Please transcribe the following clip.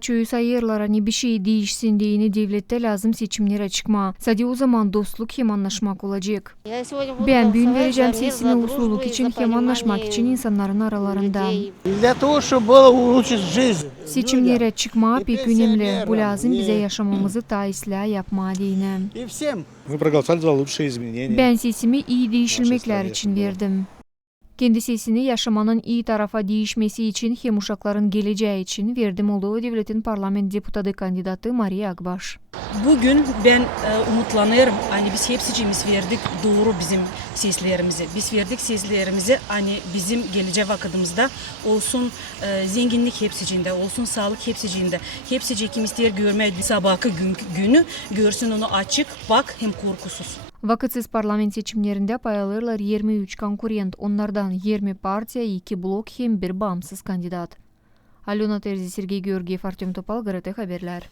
Çöğü sayırlara ne bir şey değişsin diyeni devlette lazım seçimlere çıkma. Sadece o zaman dostluk hem anlaşmak olacak. Ben bugün vereceğim sesimi ulusluluk için hem anlaşmak için insanların aralarında. Seçimlere çıkma pek önemli. Bu lazım bize yaşamamızı daha yapma diyene. Ben sesimi iyi değişilmekler için verdim. Kendi sesini yaşamanın iyi tarafa değişmesi için hem uşakların geleceği için verdim olduğu devletin parlament deputatı kandidatı Maria Akbaş. Bugün ben umutlanıyorum. Hani biz hepsicimiz verdik doğru bizim seslerimizi. Biz verdik seslerimizi hani bizim gelecek vakıtımızda olsun zenginlik hepsicinde, olsun sağlık hepsicinde. Hepsici kim ister görmeyi sabahki günü görsün onu açık, bak hem korkusuz. Vakitsiz parlament seçimlerinde payalırlar 23 konkurent, onlardan 20 partiya, 2 blok hem bir bağımsız kandidat. Alona Terzi, Sergey Georgiev, Artem Topal, GRT Haberler.